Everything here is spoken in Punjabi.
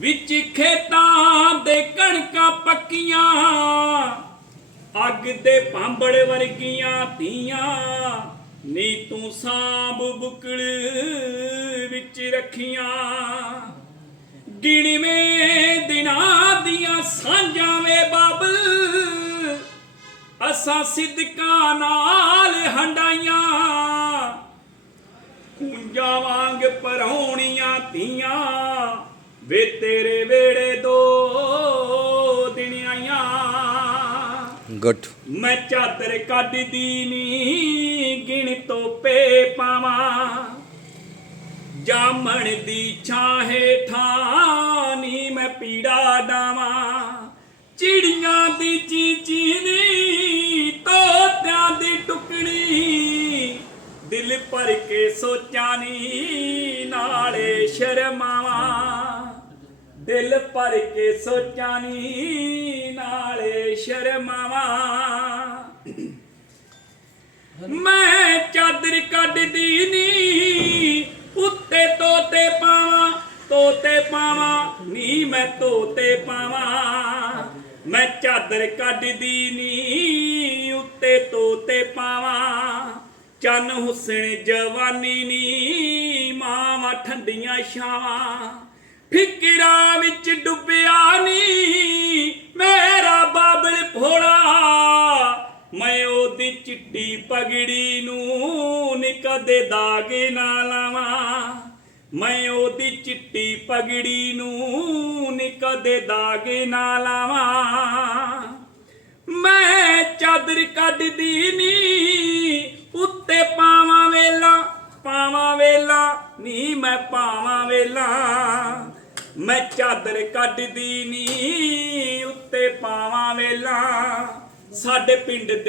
ਵਿੱਚ ਖੇਤਾਂ ਦੇ ਕਣਕਾਂ ਪੱਕੀਆਂ, ਅੱਗ ਦੇ ਭਾਂਬੜ ਵਰਗੀਆਂ ਧੀਆਂ ਨੀ ਤੂੰ ਸਾਂਭ ਬੁਕਲ ਵਿੱਚ ਰੱਖੀਆਂ। ਗਿਣਵੇਂ ਦਿਨਾਂ ਦੀਆਂ ਸਾਂਝਾਂ ਵੇ ਬਾਬਲ, ਅਸਾਂ ਸਿੱਧਕਾਂ ਨਾਲ ਹੰਡਾਈਆਂ। ਕੁੰਜਾ ਵਾਂਗ ਪਰੌਣੀਆਂ ਧੀਆਂ। ਵੇ ਤੇਰੇ ਵੇੜੇ ਦੋ ਦਿਨ ਆਈਆਂ। ਗੁੱਡ ਮੈਂ ਚਾਦਰ ਕੱਢਦੀ ਨੀ ਗਿਣ ਤੋਪੇ ਪਾਵਾਂ। ਜਾਮਣ ਦੀ ਛਾਂ ਹੇਠਾਂ ਨੀ ਮੈਂ ਪੀੜਾ ਡਾਵਾਂ। ਚਿੜੀਆਂ ਦੀ ਚੀਚੀ ਨੀ ਤੋਤਿਆਂ ਦੀ ਟੁਕੜੀ ਦਿਲ ਭਰ ਕੇ ਸੋਚਾਂ ਨੀ ਨਾਲੇ ਸ਼ਰਮਾਵਾਂ। ਦਿਲ ਭਰ ਕੇ ਸੋਚਾਂ ਨੀ ਨਾਲੇ ਸ਼ਰਮਾਵਾਂ। ਮੈਂ ਚਾਦਰ ਕੱਢਦੀ ਨੀ, ਉੱਤੇ ਤੋਤੇ ਪਾਵਾਂ ਤੋਤੇ ਪਾਵਾਂ, ਨੀ ਮੈਂ ਤੋਤੇ ਪਾਵਾਂ। ਮੈਂ ਚਾਦਰ ਕੱਢਦੀ ਨੀ, ਉੱਤੇ ਤੋਤੇ ਪਾਵਾਂ। ਚੰਨ ਹੁਸਨ ਜਵਾਨੀ ਨੀ, ਮਾਵਾਂ ਠੰਡੀਆਂ ਛਾਵਾਂ। ਫਿਕਰਾਂ ਵਿੱਚ ਡੁੱਬਿਆ ਨੀ। ਮੇਰਾ ਬਾਬਲ ਭੋਲਾ, ਮੈਂ ਉਹਦੀ ਚਿੱਟੀ ਪਗੜੀ ਨੂੰ ਨੀ ਕਦੇ ਦਾਗ ਨਾ ਲਾਵਾਂ। ਮੈਂ ਉਹਦੀ ਚਿੱਟੀ ਪਗੜੀ ਨੂੰ ਨੀ ਕਦੇ ਦਾਗ ਨਾ ਲਾਵਾਂ। ਮੈਂ ਚਾਦਰ ਕੱਢਦੀ ਨੀ, ਉੱਤੇ ਪਾਵਾਂ ਵੇਲਾ ਪਾਵਾਂ ਵੇਲਾ, ਨੀ ਮੈਂ ਪਾਵਾਂ ਵੇਲਾ। ਮੈਂ ਚਾਦਰ ਕੱਢਦੀ ਨੀ ਉੱਤੇ ਪਾਵਾਂ ਵੇਲਾ ਸਾਡੇ ਪਿੰਡ ਦੇ